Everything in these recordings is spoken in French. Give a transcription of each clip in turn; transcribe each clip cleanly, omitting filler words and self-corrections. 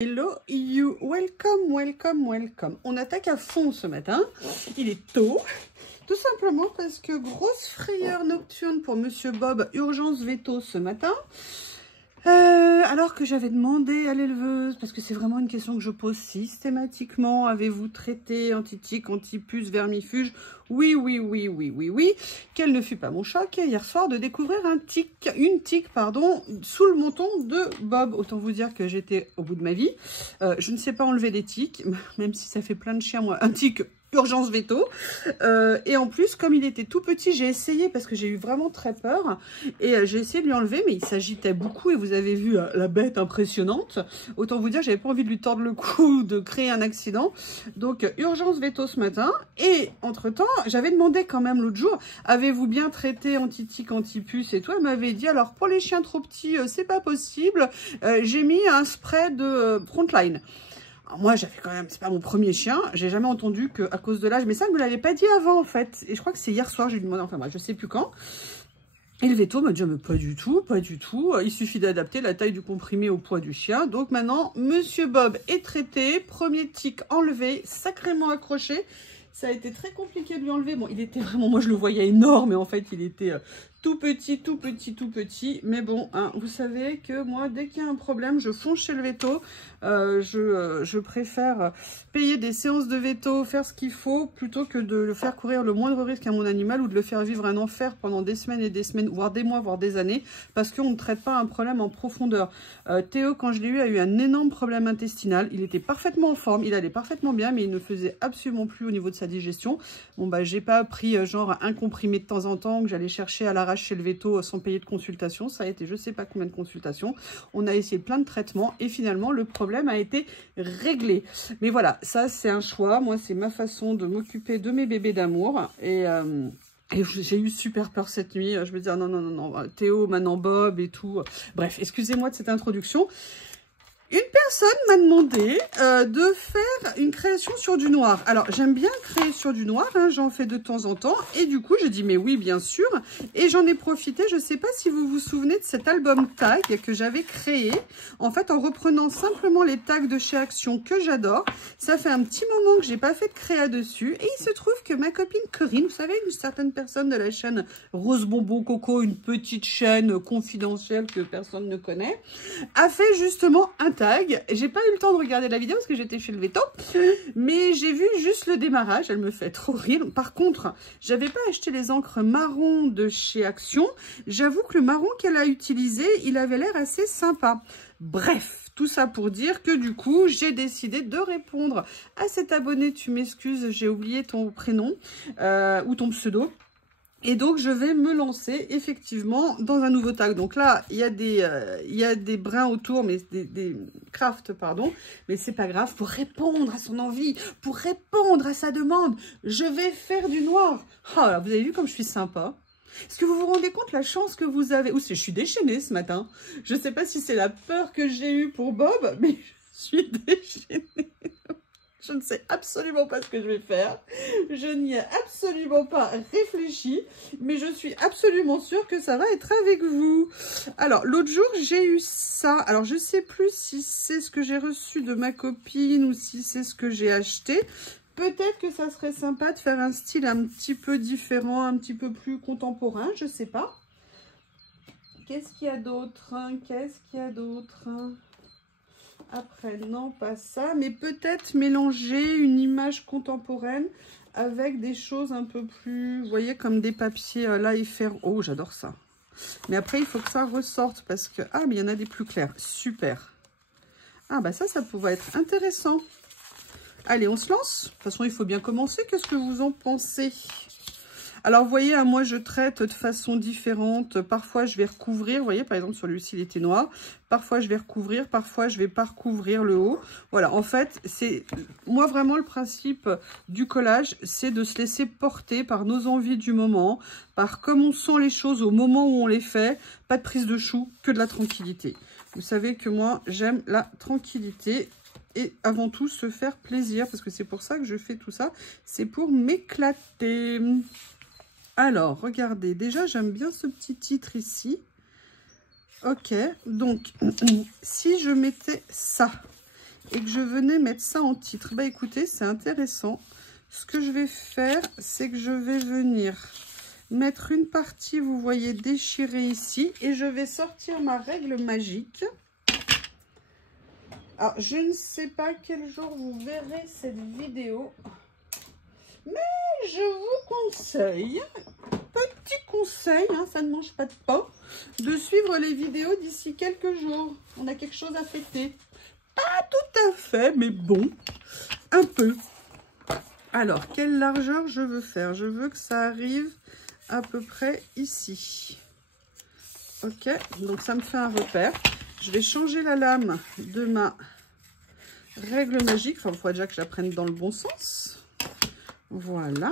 Hello you, welcome, welcome, welcome. On attaque à fond ce matin, il est tôt, tout simplement parce que grosse frayeur nocturne pour Monsieur Bob, urgence veto ce matin. Alors que j'avais demandé à l'éleveuse, parce que c'est vraiment une question que je pose systématiquement, avez-vous traité anti-tic, anti-puce, vermifuge? Oui, quel ne fut pas mon choc hier soir de découvrir une tique, sous le menton de Bob. Autant vous dire que j'étais au bout de ma vie. Je ne sais pas enlever des tiques, même si ça fait plein de chiens, moi, un tic. Urgence veto. Et en plus, comme il était tout petit, j'ai essayé parce que j'ai eu vraiment très peur. Et j'ai essayé de lui enlever, mais il s'agitait beaucoup. Et vous avez vu la bête impressionnante. Autant vous dire, j'avais pas envie de lui tordre le cou, de créer un accident. Donc, urgence veto ce matin. Et entre-temps, j'avais demandé quand même l'autre jour, avez-vous bien traité anti-tic, anti-puce et tout? Elle m'avait dit, alors pour les chiens trop petits, c'est pas possible. J'ai mis un spray de Frontline. Alors moi, j'avais quand même, c'est pas mon premier chien, j'ai jamais entendu qu'à cause de l'âge, mais ça, elle me l'avait pas dit avant, en fait. Et je crois que c'est hier soir, j'ai demandé, enfin moi, je sais plus quand. Et le veto m'a dit, mais pas du tout, pas du tout. Il suffit d'adapter la taille du comprimé au poids du chien. Donc maintenant, Monsieur Bob est traité, premier tic enlevé, sacrément accroché. Ça a été très compliqué de lui enlever. Bon, il était vraiment, moi je le voyais énorme, mais en fait il était tout petit. Mais bon, hein, vous savez que moi, dès qu'il y a un problème, je fonce chez le veto. Je préfère payer des séances de veto, faire ce qu'il faut, plutôt que de le faire courir le moindre risque à mon animal ou de le faire vivre un enfer pendant des semaines et des semaines, voire des mois, voire des années, parce qu'on ne traite pas un problème en profondeur. Théo, quand je l'ai eu, a eu un énorme problème intestinal. Il était parfaitement en forme, il allait parfaitement bien, mais il ne faisait absolument plus au niveau de sa digestion. Bon, bah, j'ai pas pris genre un comprimé de temps en temps que j'allais chercher à l'arrache chez le veto sans payer de consultation. Ça a été je sais pas combien de consultations. On a essayé plein de traitements et finalement le problème a été réglé. Mais voilà, ça c'est un choix. Moi, c'est ma façon de m'occuper de mes bébés d'amour. Et j'ai eu super peur cette nuit. Je me disais, non, Théo, maintenant Bob et tout. Bref, excusez-moi de cette introduction. Une personne m'a demandé de faire une création sur du noir. Alors, j'aime bien créer sur du noir, hein, j'en fais de temps en temps. Et du coup, j'ai dit, mais oui, bien sûr. Et j'en ai profité, je ne sais pas si vous vous souvenez de cet album tag que j'avais créé. En fait, en reprenant simplement les tags de chez Action que j'adore. Ça fait un petit moment que je n'ai pas fait de créa dessus. Et il se trouve que ma copine Corinne, vous savez, une certaine personne de la chaîne Rose Bonbon Coco, une petite chaîne confidentielle que personne ne connaît, a fait justement un tag. J'ai pas eu le temps de regarder la vidéo parce que j'étais chez le veto, mais j'ai vu juste le démarrage. Elle me fait trop rire. Par contre, j'avais pas acheté les encres marron de chez Action. J'avoue que le marron qu'elle a utilisé, il avait l'air assez sympa. Bref, tout ça pour dire que du coup, j'ai décidé de répondre à cet abonné. Tu m'excuses, j'ai oublié ton prénom ou ton pseudo. Et donc, je vais me lancer effectivement dans un nouveau tag. Donc là, il y a des brins autour, mais des crafts, pardon. Mais c'est pas grave, pour répondre à son envie, pour répondre à sa demande, je vais faire du noir. Oh là, vous avez vu comme je suis sympa? Est-ce que vous vous rendez compte la chance que vous avez? Ouh, je suis déchaînée ce matin. Je ne sais pas si c'est la peur que j'ai eue pour Bob, mais je suis déchaînée. Je ne sais absolument pas ce que je vais faire. Je n'y ai absolument pas réfléchi. Mais je suis absolument sûre que ça va être avec vous. Alors, l'autre jour, j'ai eu ça. Alors, je ne sais plus si c'est ce que j'ai reçu de ma copine ou si c'est ce que j'ai acheté. Peut-être que ça serait sympa de faire un style un petit peu différent, un petit peu plus contemporain. Je ne sais pas. Qu'est-ce qu'il y a d'autre? Après, non, pas ça, mais peut-être mélanger une image contemporaine avec des choses un peu plus, vous voyez, comme des papiers là et faire. Oh, j'adore ça. Mais après, il faut que ça ressorte parce que... Ah, mais il y en a des plus clairs. Super. Ah, bah ça pourrait être intéressant. Allez, on se lance. De toute façon, il faut bien commencer. Qu'est-ce que vous en pensez ? Alors, vous voyez, moi, je traite de façon différente. Parfois, je vais recouvrir. Vous voyez, par exemple, sur celui-ci, il était noir. Parfois, je vais recouvrir. Parfois, je vais pas recouvrir le haut. Voilà, en fait, c'est... Moi, vraiment, le principe du collage, c'est de se laisser porter par nos envies du moment, par comme on sent les choses au moment où on les fait. Pas de prise de chou, que de la tranquillité. Vous savez que moi, j'aime la tranquillité. Et avant tout, se faire plaisir. Parce que c'est pour ça que je fais tout ça. C'est pour m'éclater. Alors, regardez, déjà, j'aime bien ce petit titre ici. Ok, donc, si je mettais ça, et que je venais mettre ça en titre. Bah écoutez, c'est intéressant. Ce que je vais faire, c'est que je vais venir mettre une partie, vous voyez, déchirée ici, et je vais sortir ma règle magique. Alors, je ne sais pas quel jour vous verrez cette vidéo, mais je vous conseille, petit conseil, hein, ça ne mange pas de pain, de suivre les vidéos d'ici quelques jours. On a quelque chose à fêter. Pas tout à fait, mais bon, un peu. Alors, quelle largeur je veux faire? Je veux que ça arrive à peu près ici. Ok, donc ça me fait un repère. Je vais changer la lame de ma règle magique. Enfin, il faudra déjà que je la prenne dans le bon sens. Voilà.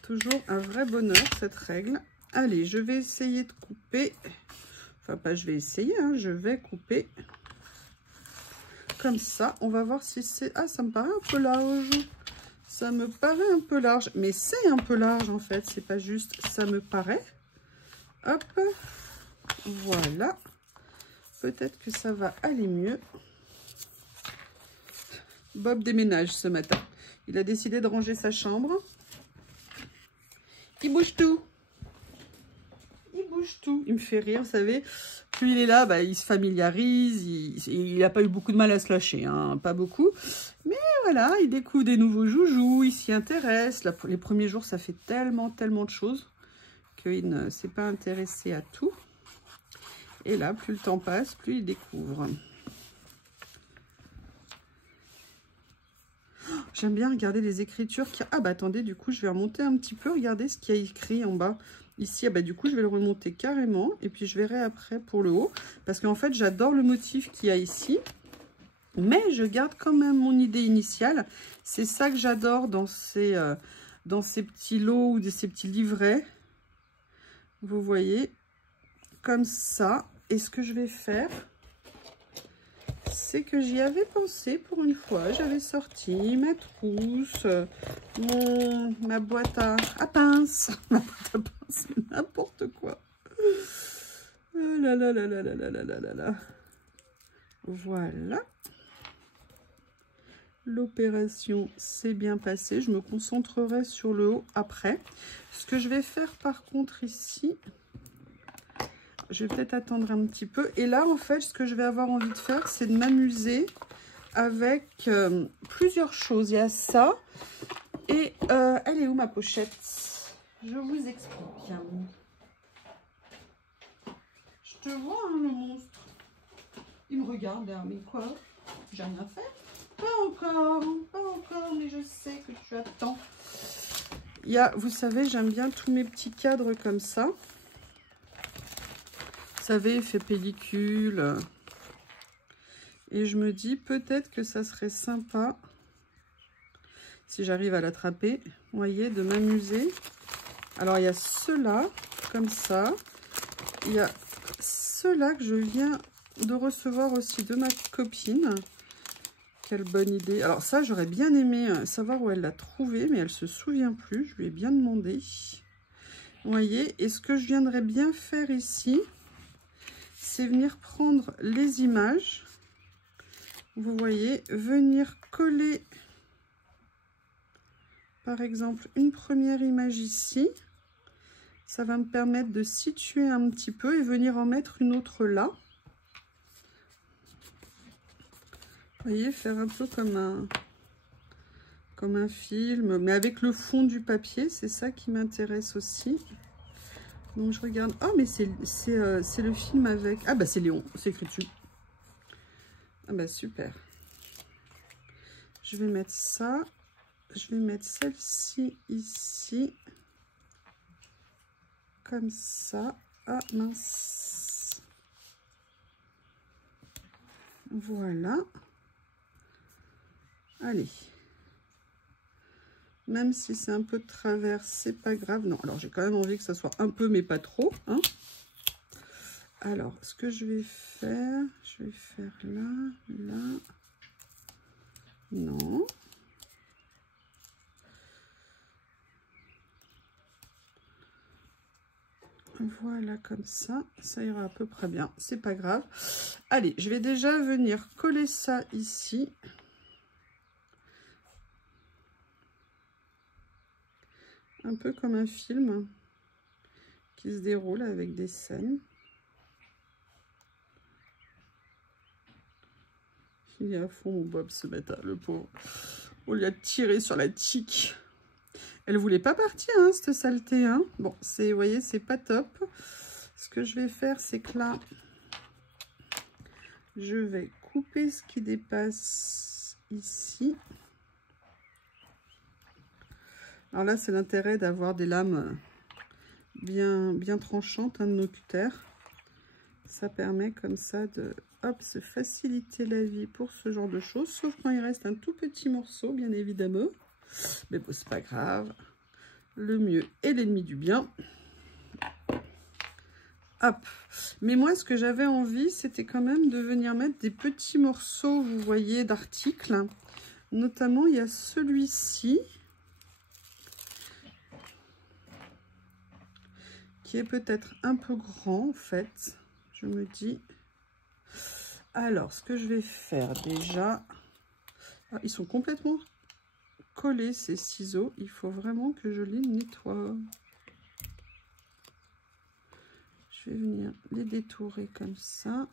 Toujours un vrai bonheur, cette règle. Allez, je vais essayer de couper. Enfin, pas je vais essayer, hein, je vais couper. Comme ça, on va voir si c'est... Ah, ça me paraît un peu large. Ça me paraît un peu large. Mais c'est un peu large, en fait. C'est pas juste ça me paraît. Hop. Voilà. Peut-être que ça va aller mieux. Bob déménage ce matin. Il a décidé de ranger sa chambre. Il bouge tout. Il bouge tout. Il me fait rire, vous savez. Plus il est là, bah, il se familiarise. Il n'a pas eu beaucoup de mal à se lâcher. Hein, pas beaucoup. Mais voilà, il découvre des nouveaux joujoux. Il s'y intéresse. Là, les premiers jours, ça fait tellement de choses qu'il ne s'est pas intéressé à tout. Et là, plus le temps passe, plus il découvre. Oh, j'aime bien regarder les écritures. Ah bah attendez, du coup, je vais remonter un petit peu. Regardez ce qu'il y a écrit en bas. Ici, ah bah, du coup, je vais le remonter carrément. Et puis, je verrai après pour le haut. Parce qu'en fait, j'adore le motif qu'il y a ici. Mais je garde quand même mon idée initiale. C'est ça que j'adore dans ces petits lots ou ces petits livrets. Vous voyez, comme ça. Et ce que je vais faire, c'est que j'y avais pensé pour une fois. J'avais sorti ma trousse, ma boîte à pince. Ma boîte à pince, n'importe quoi. Oh là là là là là là là là là. Voilà. L'opération s'est bien passée. Je me concentrerai sur le haut après. Ce que je vais faire par contre ici... Je vais peut-être attendre un petit peu. Et là, en fait, ce que je vais avoir envie de faire, c'est de m'amuser avec plusieurs choses. Il y a ça. Et elle est où ma pochette? Je vous explique. Je te vois, hein, le monstre. Il me regarde, hein, mais quoi? J'ai rien fait? Pas encore, mais je sais que tu attends. Il y a, vous savez, j'aime bien tous mes petits cadres comme ça. Vous savez, fait pellicule. Et je me dis peut-être que ça serait sympa, si j'arrive à l'attraper, vous voyez, de m'amuser. Alors, il y a ceux-là, comme ça. Il y a ceux-là que je viens de recevoir aussi de ma copine. Quelle bonne idée. Alors ça, j'aurais bien aimé savoir où elle l'a trouvé, mais elle ne se souvient plus. Je lui ai bien demandé. Vous voyez, et ce que je viendrais bien faire ici, c'est venir prendre les images, vous voyez, venir coller, par exemple, une première image ici. Ça va me permettre de situer un petit peu et venir en mettre une autre là. Vous voyez, faire un peu comme un film, mais avec le fond du papier, c'est ça qui m'intéresse aussi. Donc je regarde. Ah, mais c'est le film avec... Ah bah c'est Léon, c'est écrit dessus. Ah bah super. Je vais mettre ça. Je vais mettre celle-ci ici. Comme ça. Ah mince. Voilà. Allez. Même si c'est un peu de travers, c'est pas grave. Non, alors j'ai quand même envie que ça soit un peu, mais pas trop. Hein. Alors, ce que je vais faire là, là. Non. Voilà, comme ça ira à peu près bien, c'est pas grave. Allez, je vais déjà venir coller ça ici. Un peu comme un film qui se déroule avec des scènes. Il est à fond, mon Bob, ce matin, le pauvre. On lui a tiré sur la tique. Elle voulait pas partir, hein, cette saleté. Hein. Bon, vous voyez, c'est pas top. Ce que je vais faire, c'est que là, je vais couper ce qui dépasse ici. Alors là, c'est l'intérêt d'avoir des lames bien tranchantes, hein, de nos cutters. Ça permet comme ça de se faciliter la vie pour ce genre de choses. Sauf quand il reste un tout petit morceau, bien évidemment. Mais bon, c'est pas grave. Le mieux est l'ennemi du bien. Hop. Mais moi, ce que j'avais envie, c'était quand même de venir mettre des petits morceaux, vous voyez, d'articles. Notamment, il y a celui-ci, qui est peut-être un peu grand, en fait. Je me dis... Alors, ce que je vais faire déjà... Ah, ils sont complètement collés, ces ciseaux. Il faut vraiment que je les nettoie. Je vais venir les détourer comme ça.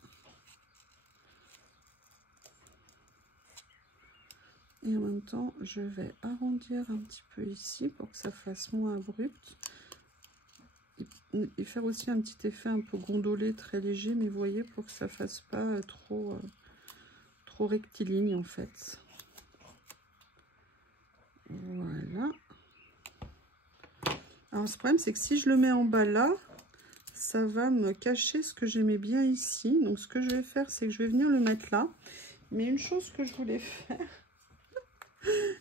Et en même temps, je vais arrondir un petit peu ici pour que ça fasse moins abrupt. Et faire aussi un petit effet un peu gondolé, très léger, mais vous voyez, pour que ça fasse pas trop rectiligne en fait. Voilà. Alors ce problème, c'est que si je le mets en bas là, ça va me cacher ce que j'aimais bien ici. Donc ce que je vais faire, c'est que je vais venir le mettre là. Mais une chose que je voulais faire,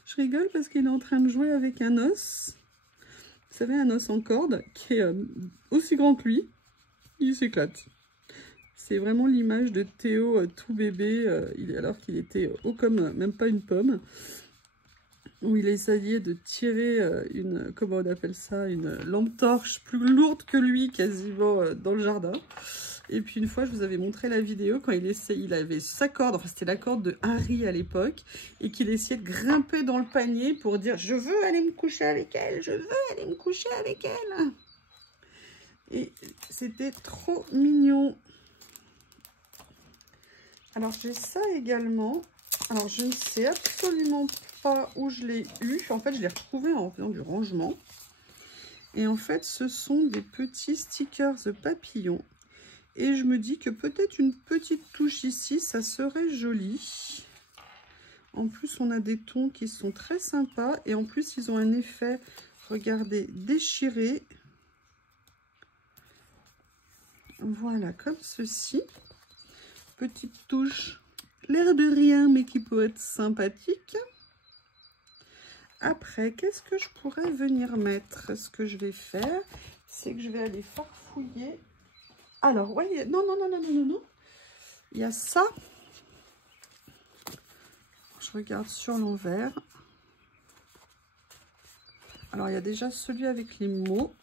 je rigole parce qu'il est en train de jouer avec un os. Vous savez, un os en corde qui est aussi grand que lui. Il s'éclate. C'est vraiment l'image de Théo tout bébé, alors qu'il était haut comme même pas une pomme. Où il essayait de tirer une, comment on appelle ça, une lampe torche plus lourde que lui quasiment dans le jardin. Et puis une fois, je vous avais montré la vidéo quand il avait sa corde, enfin c'était la corde de Harry à l'époque, et qu'il essayait de grimper dans le panier pour dire « Je veux aller me coucher avec elle, je veux aller me coucher avec elle !» Et c'était trop mignon. Alors j'ai ça également. Alors je ne sais absolument pas où je l'ai eu. En fait, je l'ai retrouvé en faisant du rangement. Et en fait, ce sont des petits stickers papillons. Et je me dis que peut-être une petite touche ici, ça serait joli. En plus, on a des tons qui sont très sympas. Et en plus, ils ont un effet, regardez, déchiré. Voilà, comme ceci. Petite touche, l'air de rien, mais qui peut être sympathique. Après, qu'est-ce que je pourrais venir mettre? Ce que je vais faire, c'est que je vais aller farfouiller. Alors, voyez, non. Il y a ça. Je regarde sur l'envers. Alors, il y a déjà celui avec les mots.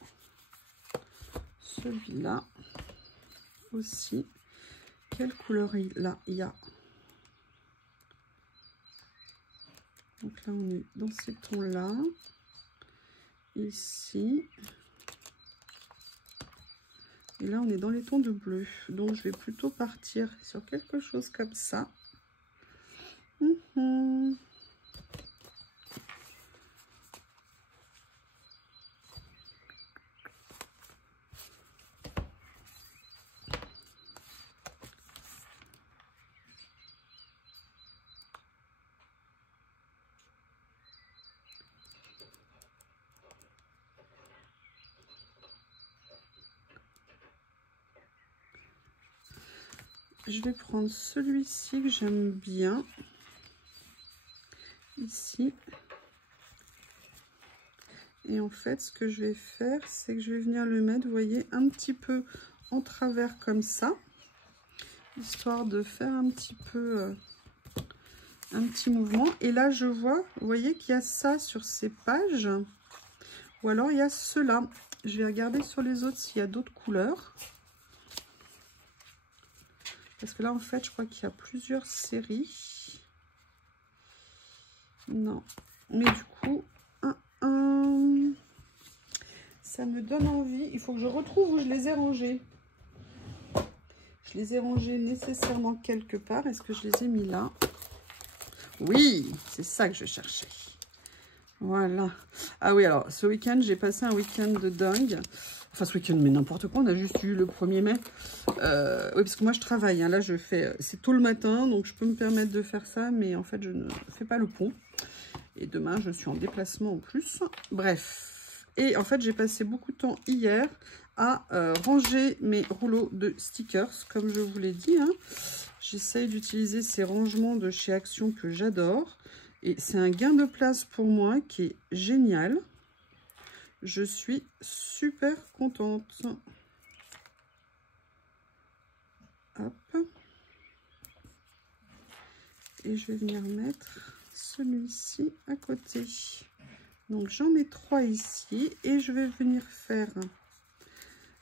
Celui-là aussi. Quelle couleur il y a? Donc là, on est dans ces tons-là. Ici. Et là, on est dans les tons de bleu. Donc, je vais plutôt partir sur quelque chose comme ça. Je vais prendre celui-ci que j'aime bien. Ici. Et en fait, ce que je vais faire, c'est que je vais venir le mettre, vous voyez, un petit peu en travers comme ça. Histoire de faire un petit peu... un petit mouvement. Et là, je vois, vous voyez qu'il y a ça sur ces pages. Ou alors, il y a cela. Je vais regarder sur les autres s'il y a d'autres couleurs. Parce que là, en fait, je crois qu'il y a plusieurs séries. Non. Mais du coup, ça me donne envie. Il faut que je retrouve où je les ai rangés. Je les ai rangés nécessairement quelque part. Est-ce que je les ai mis là? Oui, c'est ça que je cherchais. Voilà. Ah oui, alors, ce week-end, j'ai passé un week-end de dingue. Enfin, ce week-end, mais n'importe quoi. On a juste eu le 1er mai. Oui, parce que moi, je travaille. Hein. Là, je fais... C'est tôt le matin, donc je peux me permettre de faire ça. Mais en fait, je ne fais pas le pont. Et demain, je suis en déplacement en plus. Bref. Et en fait, j'ai passé beaucoup de temps hier à ranger mes rouleaux de stickers, comme je vous l'ai dit. Hein. J'essaye d'utiliser ces rangements de chez Action que j'adore. Et c'est un gain de place pour moi qui est génial. Je suis super contente. Hop. Et je vais venir mettre celui-ci à côté. Donc j'en mets 3 ici et je vais venir faire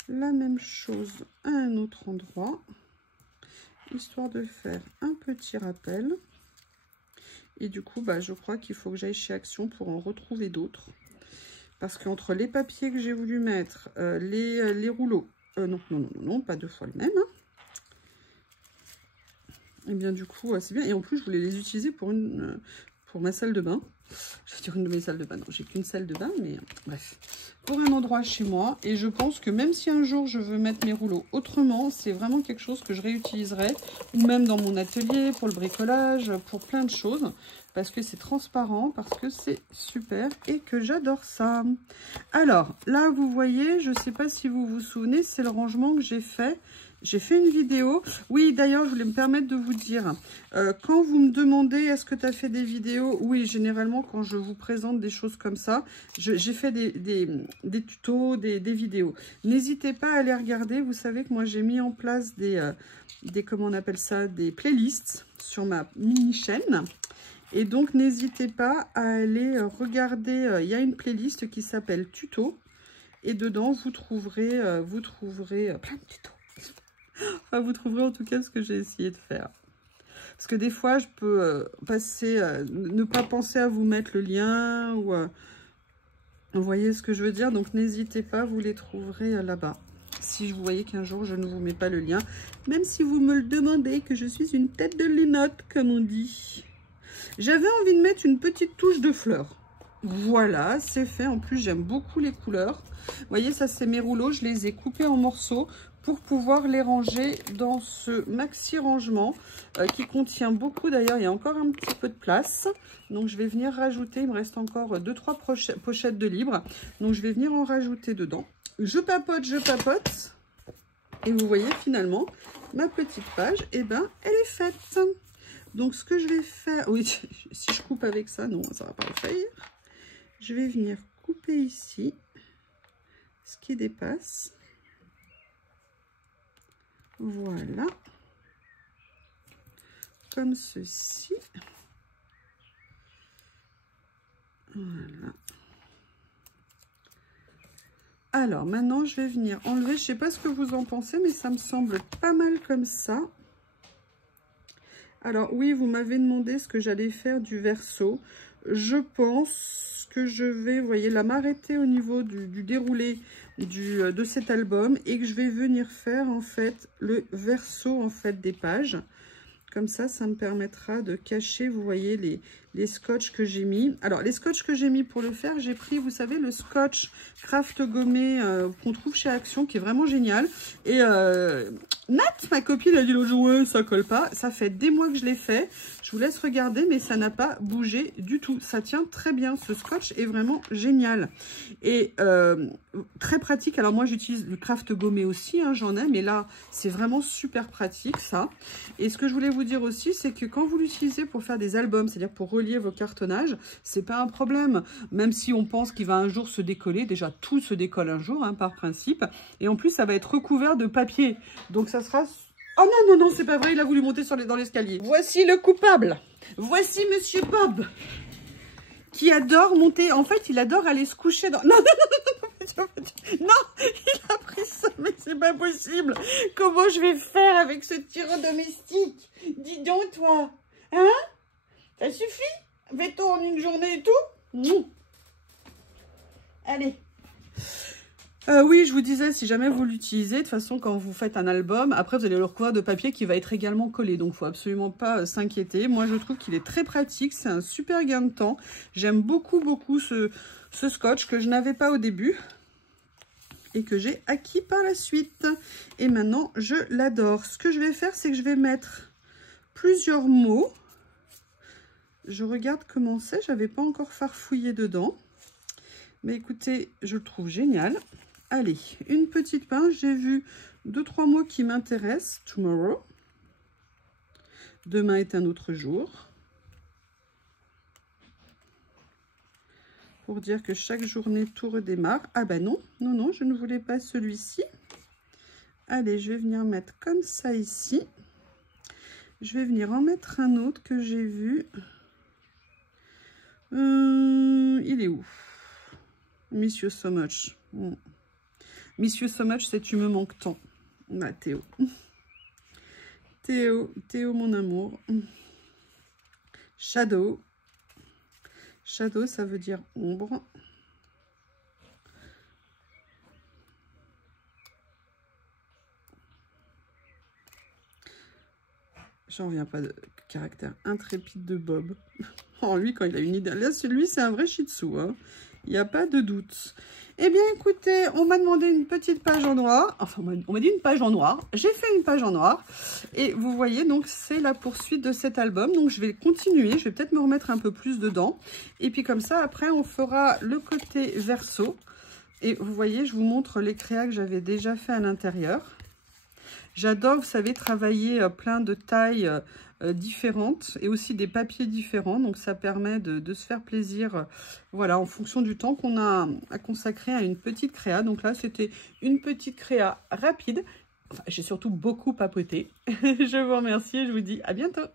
la même chose à un autre endroit, histoire de faire un petit rappel. Et du coup, bah, je crois qu'il faut que j'aille chez Action pour en retrouver d'autres. Parce qu'entre les papiers que j'ai voulu mettre, les rouleaux, non, pas 2 fois le même. Hein. Et bien du coup, c'est bien. Et en plus, je voulais les utiliser pour ma salle de bain. Je vais dire une de mes salles de bain. Non, j'ai qu'une salle de bain, mais bref. Pour un endroit chez moi. Et je pense que même si un jour je veux mettre mes rouleaux autrement, c'est vraiment quelque chose que je réutiliserai. Ou même dans mon atelier, pour le bricolage, pour plein de choses. Parce que c'est transparent, parce que c'est super et que j'adore ça. Alors, là, vous voyez, je ne sais pas si vous vous souvenez, c'est le rangement que j'ai fait. J'ai fait une vidéo. Oui, d'ailleurs, je voulais me permettre de vous dire, quand vous me demandez est-ce que tu as fait des vidéos, oui, généralement, quand je vous présente des choses comme ça, j'ai fait des tutos, des vidéos. N'hésitez pas à les regarder. Vous savez que moi, j'ai mis en place comment on appelle ça, des playlists sur ma mini-chaîne. Et donc, n'hésitez pas à aller regarder. Il y a une playlist qui s'appelle Tuto. Et dedans, vous trouverez plein de tutos. Enfin, vous trouverez en tout cas ce que j'ai essayé de faire. Parce que des fois, je peux ne pas penser à vous mettre le lien. Ou vous voyez ce que je veux dire. Donc, n'hésitez pas, vous les trouverez là-bas. Si vous voyez qu'un jour, je ne vous mets pas le lien. Même si vous me le demandez, que je suis une tête de linotte, comme on dit. J'avais envie de mettre une petite touche de fleurs. Voilà, c'est fait. En plus, j'aime beaucoup les couleurs. Vous voyez, ça, c'est mes rouleaux. Je les ai coupés en morceaux pour pouvoir les ranger dans ce maxi rangement qui contient beaucoup. D'ailleurs, il y a encore un petit peu de place. Donc, je vais venir rajouter. Il me reste encore 2-3 pochettes de livres. Donc, je vais venir en rajouter dedans. Je papote, je papote. Et vous voyez, finalement, ma petite page, eh ben, elle est faite. Donc, ce que je vais faire... Oui, si je coupe avec ça, non, ça ne va pas le faire. Je vais venir couper ici ce qui dépasse. Voilà. Comme ceci. Voilà. Alors, maintenant, je vais venir enlever. Je ne sais pas ce que vous en pensez, mais ça me semble pas mal comme ça. Alors, oui, vous m'avez demandé ce que j'allais faire du verso. Je pense que je vais, vous voyez, là, m'arrêter au niveau du déroulé de cet album et que je vais venir faire, en fait, le verso, en fait, des pages. Comme ça, ça me permettra de cacher, vous voyez, les scotch que j'ai mis. Alors, les scotch que j'ai mis pour le faire, j'ai pris, vous savez, le scotch craft gommé qu'on trouve chez Action, qui est vraiment génial. Et Nat, ma copine, a dit l'autre jour, ouais, ça colle pas. Ça fait des mois que je l'ai fait. Je vous laisse regarder, mais ça n'a pas bougé du tout. Ça tient très bien. Ce scotch est vraiment génial. Et très pratique. Alors, moi, j'utilise le craft gommé aussi, hein, j'en ai. Mais là, c'est vraiment super pratique, ça. Et ce que je voulais vous dire aussi, c'est que quand vous l'utilisez pour faire des albums, c'est-à-dire pour relier vos cartonnages, c'est pas un problème. Même si on pense qu'il va un jour se décoller, déjà tout se décolle un jour, hein, par principe. Et en plus, ça va être recouvert de papier. Donc ça sera... Oh non, non, non, c'est pas vrai, il a voulu monter dans l'escalier. Voici le coupable. Voici Monsieur Bob, qui adore monter. En fait, il adore aller se coucher dans... Non, non, non, non, non. Non, il a pris ça, mais c'est pas possible. Comment je vais faire avec ce tyran domestique? Dis donc, toi. Hein? Ça suffit? Veto en une journée et tout? Non. Allez. Oui, je vous disais, si jamais vous l'utilisez, de toute façon, quand vous faites un album, après, vous allez le recouvrir de papier qui va être également collé. Donc, il ne faut absolument pas s'inquiéter. Moi, je trouve qu'il est très pratique. C'est un super gain de temps. J'aime beaucoup, beaucoup ce scotch que je n'avais pas au début et que j'ai acquis par la suite. Et maintenant, je l'adore. Ce que je vais faire, c'est que je vais mettre plusieurs mots. Je regarde comment c'est. Je n'avais pas encore farfouillé dedans. Mais écoutez, je le trouve génial. Allez, une petite pince. J'ai vu 2-3 mots qui m'intéressent. Tomorrow. Demain est un autre jour. Pour dire que chaque journée, tout redémarre. Ah bah non, non, non, je ne voulais pas celui-ci. Allez, je vais venir mettre comme ça ici. Je vais venir en mettre un autre que j'ai vu. Il est où? Miss you so much. Miss you so much, c'est tu me manques tant. Bah, Théo. Théo, mon amour. Shadow. Shadow, ça veut dire ombre. J'en reviens pas de caractère intrépide de Bob. Oh, lui, quand il a une idée. Là, celui, c'est un vrai shih tzu. Hein. Il n'y a pas de doute. Eh bien, écoutez, on m'a demandé une petite page en noir. Enfin, on m'a dit une page en noir. J'ai fait une page en noir. Et vous voyez, donc, c'est la poursuite de cet album. Donc, je vais continuer. Je vais peut-être me remettre un peu plus dedans. Et puis, comme ça, après, on fera le côté verso. Et vous voyez, je vous montre les créas que j'avais déjà fait à l'intérieur. J'adore, vous savez, travailler plein de tailles différentes et aussi des papiers différents. Donc, ça permet de se faire plaisir, voilà, en fonction du temps qu'on a à consacrer à une petite créa. Donc là, c'était une petite créa rapide. Enfin, j'ai surtout beaucoup papoté. Je vous remercie et je vous dis à bientôt.